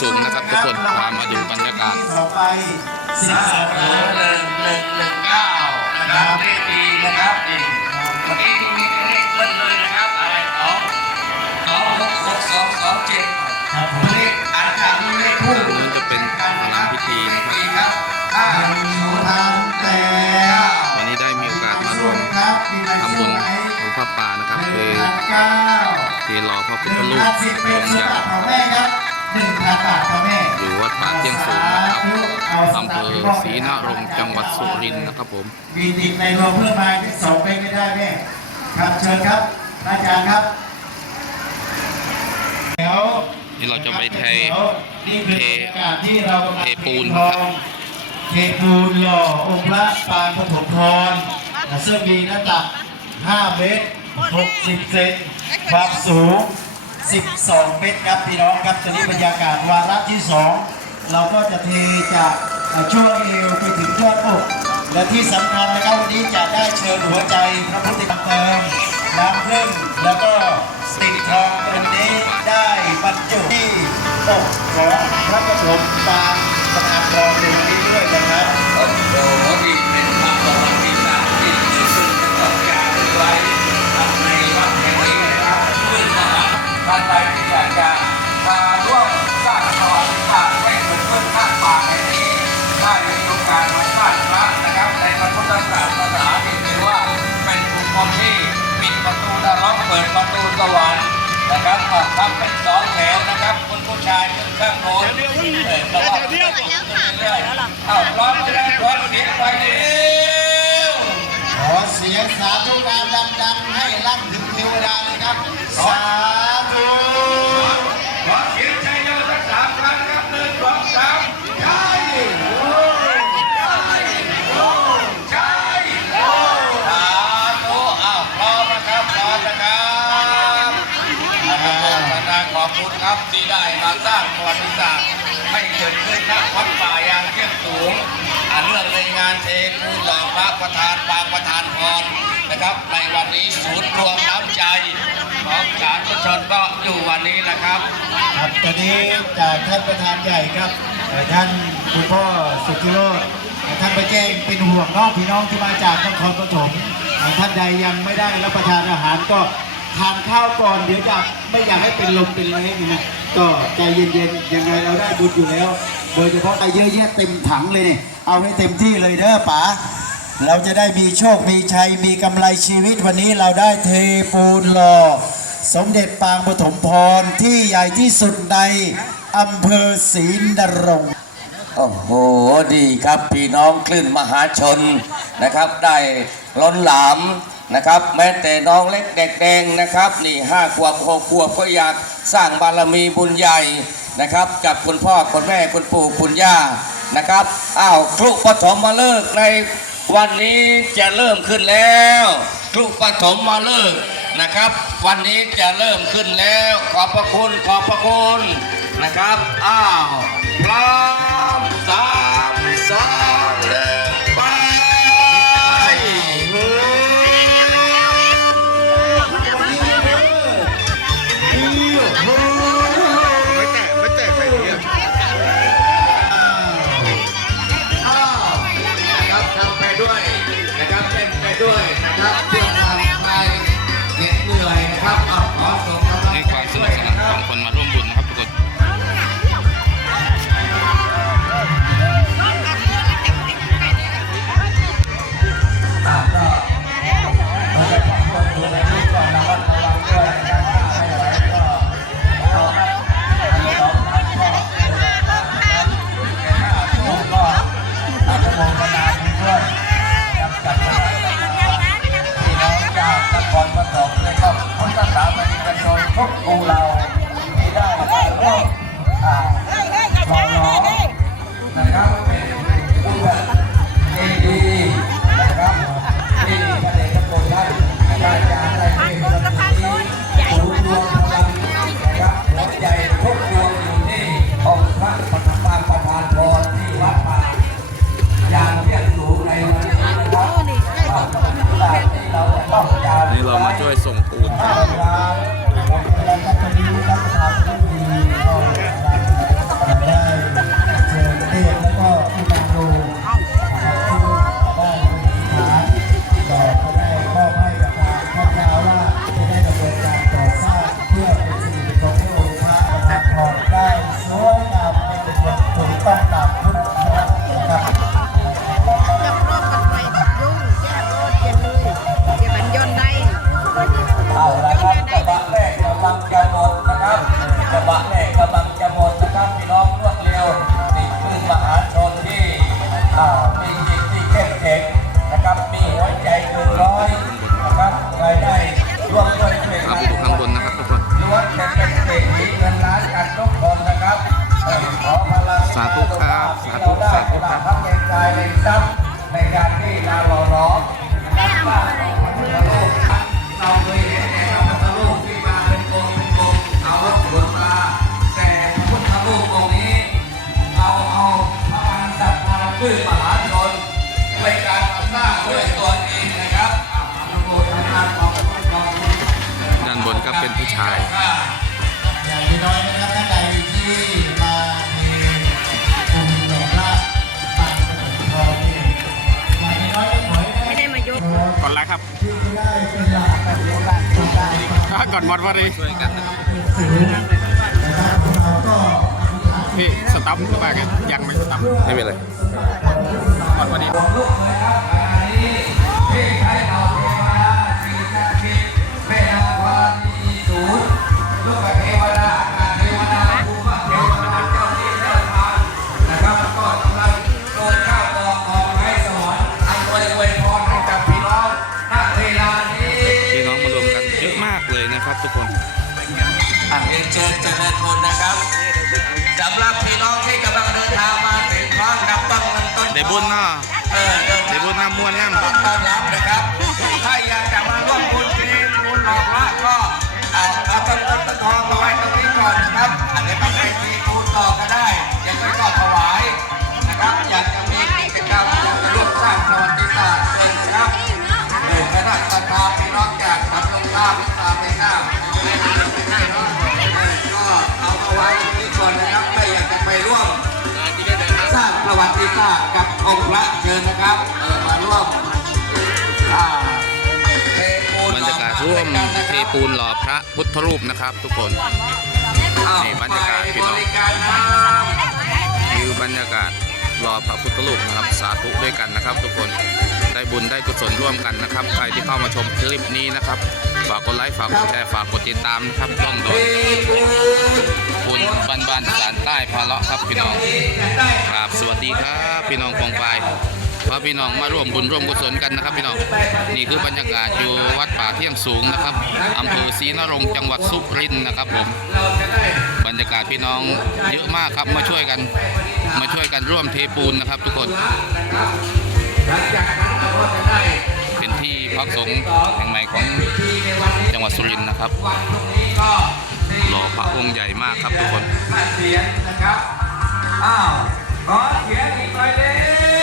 สูงนะครับทุกคนพามาดูบรรยากาศต่อไปสิบสองหนึ่งหนึ่งหนึ่งเก้านะครับเลขดีนะครับนี่เมื่อกี้ที่มีเลขเบิ้ลเลยนะครับอะไรสองสองหกหกสองสองเจ็ดครับเลขอันขังเลขคู่นี่จะเป็นสนามพิธีนะครับห้าหนูทำแต่วันนี้ได้มีโอกาสมาร่วมทำบุญของพระป่านะครับคือที่รอพระพุทธรูปองค์ใหญ่ ดของแม่ครับหนึ่งพันบาทครับแม่อยู่วัดป่าเที่ยงสูงนะครับอำเภอศรีนรงค์จังหวัดสุรินทร์นะครับผม มีติดในรวมเพื่อมาสองเป็นไม่ได้แม่ครับเชิญครับอาจารย์ครับเดี๋ยวนี่เราจะไปเทนี่คือบรรยากาศที่เรากำลังเทปูนทองเทปูนหล่อองค์พระปางปฐมพรซึ่งมีหน้าตัก 5 เมตร 60 เซนความสูง 12 เมตรครับพี่น้องครับตอนนี้บรรยากาศวาระที่ 2 เราก็จะเทจากช่วงเอวไปถึงยอดอกและที่สำคัญนะครับวันนี้จะได้เชิญหัวใจพระพุทธเติมน้ำพึ่งแล้วก็ติดทองวันนี้ได้บรรจุที่อกของพระปฐมตา ปิดประตูสวรรค์นะครับอะทำเป็นสองแถวนะครับคุณผู้ชายขึ้นข้างโน้นเออแต่ว่าเรื่อยๆอ้าวพร้อมแล้วขอเสียงไปเร็วขอเสียงสาธุการดังๆให้ลั่นถึงเทวดาเลยครับสา ครับที่ได้มาสร้างประวัติศาสตร์ให้เกิดขึ้นณวัดป่ายางเที่ยงสูงอันเนื่องในงานเทปูนหล่อพระประธานปางประธานพรนะครับ ในวันนี้ศูนย์รวมน้ำใจของสาธุชนก็อยู่วันนี้นะครับครับตอนนี้จากท่านประธานใหญ่ครับท่านคุณพ่อสุทธิโรจน์ท่านไปแจ้งเป็นห่วงน้องพี่น้องที่มาจากนครปฐมท่านใดยังไม่ได้รับประทานอาหารก็ ทานข้าวก่อนเดี๋ยวจะไม่อยากให้เป็นลมเป็นแรงนะฮะก็ใจเย็นๆยังไงเราได้บุญอยู่แล้ว โดยเฉพาะไปเยอะแยะเต็มถังเลยเนี่ยเอาให้เต็มที่เลยเด้อป๋าเราจะได้มีโชค มีชัย มีกำไรชีวิตวันนี้เราได้เทปูนหล่อ สมเด็จปางปฐมพรที่ใหญ่ที่สุดในอำเภอศรีนรงโอ้โห ดีครับ พี่น้องคลื่นมหาชนนะครับ ได้ล้นหลาม นะครับ แม้แต่น้องเล็กเด็กแดงนะครับ นี่ห้าขวบหกขวบก็อยากสร้างบารมีบุญใหญ่นะครับกับคุณพ่อคุณแม่คุณปู่คุณย่านะครับอ้าวครุปฐมมาเลิกในวันนี้จะเริ่มขึ้นแล้วครุปฐมมาเลิกนะครับ วันนี้จะเริ่มขึ้นแล้ว ขอบพระคุณขอบพระคุณนะครับอ้าวพร้อมสามสอง นิกช การที่เราร้องนะครับว่าเราเคย การก่อนวัดว่าได้ช่วยกันนะครับสูงนะครับเราก็พี่สตัมก็มากันยังไม่สตัมไม่เป็นไรก่อนวันนี้ ชิญเจริญพลนะครับสำหรับพี่น้องที่กำลังเดินทางมาถึงพร้อมกับต้นเงินต้นทองได้บุญเนาะเออเดินได้ทางบุญน้ำมวลน้ำต้อนรับนะครับถ้าอยากจะมาร่วมบุญทีบุญหลอกละก็เอาเอาต้นต้นต้นทองมาไว้ตรงนี้ก่อนนะครับอาจจะไม่ได้ทีบุญต่อก็ได้างประวัติศาสตร์กับองค์พระเชิญนะครับเออมาร่วมอ่าเทปูนบรรยากาศร่วมเทปูนหล่อพระพุทธรูปนะครับ ทุกคนอ้าวนี่บรรยากาศพี่น้องบริการน้คือบรรยากาศรอพระพุทธรูปนะครับ สาธุด้วยกันนะครับ ทุกคนได้บุญได้กุศลร่วมกันนะครับ ใครที่เข้ามาชมคลิปนี้นะครับ ฝากกดไลค์ฝากกดแชร์ฝากกดติดตามนะครับช่องโดำเทยปูน คุณบ้านบ้านสารใต้พาเลาะครับพี่น้องครับสวัสดีครับพี่น้องกองปลายพาพี่น้องมาร่วมบุญร่วมกุศลกันนะครับพี่น้องนี่คือบรรยากาศอยู่วัดป่าเที่ยงสูงนะครับอำเภอศรีนรงค์จังหวัดสุรินทร์นะครับผมบรรยากาศพี่น้องเยอะมากครับมาช่วยกัน มาช่วยกันร่วมเทปูนนะครับ ทุกคนเป็นที่พักสงฆ์แห่งใหม่ของจังหวัดสุรินทร์นะครับวันพรุ่งนี้ก็ หล่อพระองค์ใหญ่มากครับทุกคนเสียรนะครับอ้าวขอเสียงอีกหน่อยเลย